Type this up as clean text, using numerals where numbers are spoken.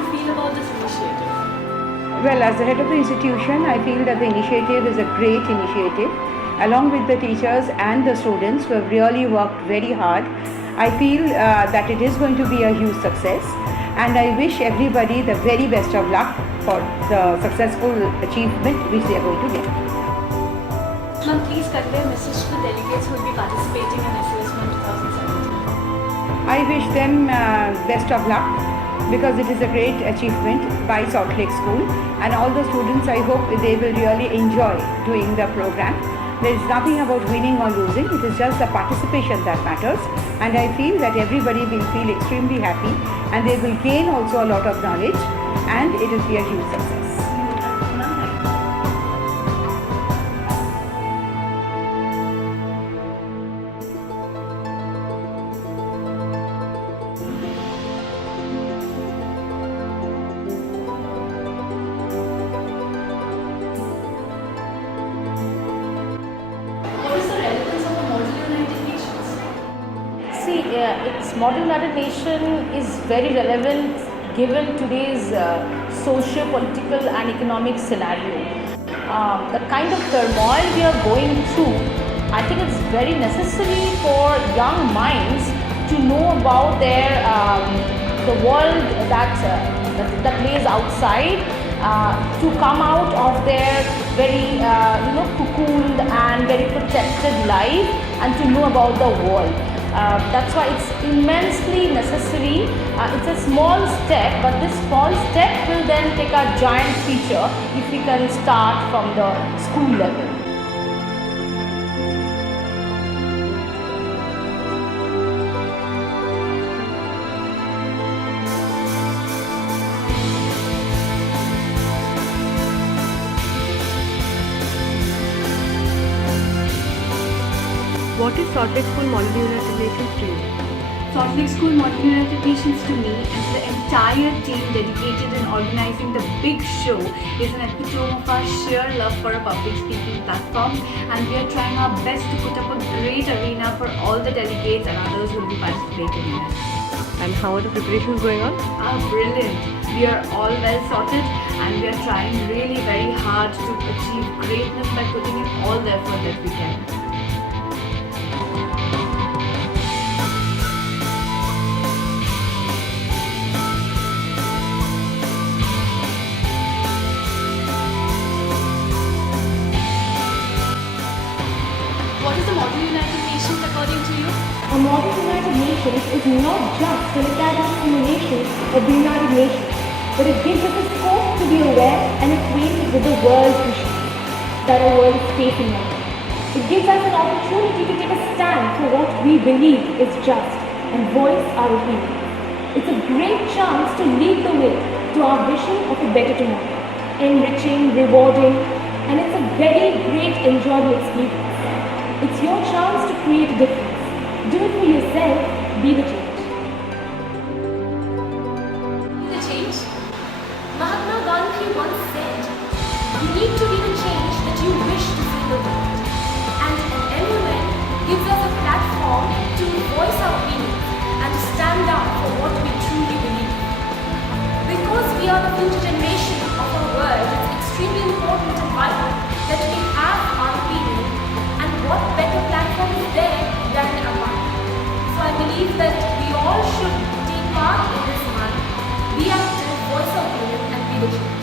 you feel about this initiative? Well, as the head of the institution, I feel that the initiative is a great initiative. Along with the teachers and the students who have really worked very hard, I feel that it is going to be a huge success, and I wish everybody the very best of luck for the successful achievement which they are going to get. Ma'am, please convey a message to the delegates who will be participating in SOS1 2017. I wish them best of luck, because it is a great achievement by Salt Lake School, and all the students, I hope they will really enjoy doing the program. There is nothing about winning or losing, it is just the participation that matters, and I feel that everybody will feel extremely happy and they will gain also a lot of knowledge, and it will be a huge success. What is the relevance of a model United Nations? See, its model United Nation is very relevant given today's socio-political and economic scenario. The kind of turmoil we are going through, I think it's very necessary for young minds to know about the world that lays outside, to come out of their very cocooned and very protected life, and to know about the world. That's why it's immensely necessary. It's a small step, but this small step will then take a giant feature if we can start from the school level. What is Salt Lake School Model United Nations to you? Salt Lake School Model United Nations to me and the entire team dedicated in organizing the big show is an epitome of our sheer love for a public speaking platform, and we are trying our best to put up a great arena for all the delegates and others who will be participating in it. And how are the preparations going on? Brilliant. We are all well sorted and we are trying really very hard to achieve greatness by putting in all the effort that we can. What is the Model United Nations according to you? A model United Nations is not just an academic simulation of the United Nations, but it gives us a scope to be aware and acquainted with the world issues that our world is facing now. It gives us an opportunity to take a stand for what we believe is just and voice our opinion. It's a great chance to lead the way to our vision of a better tomorrow, enriching, rewarding, and it's a very great enjoyable experience. It's your chance to create a difference. Do it for yourself, be the change. The change? Mahatma Gandhi once said, you need to be the change that you wish to see in the world. And an MUN gives us a platform to voice our opinions and to stand up for what we truly believe. Because we are the future generation of our world, it's extremely important and vital that we have our opinion, and what better platform is there than a month. So I believe that we all should take part in this month, be active, voice our opinion, and be the change.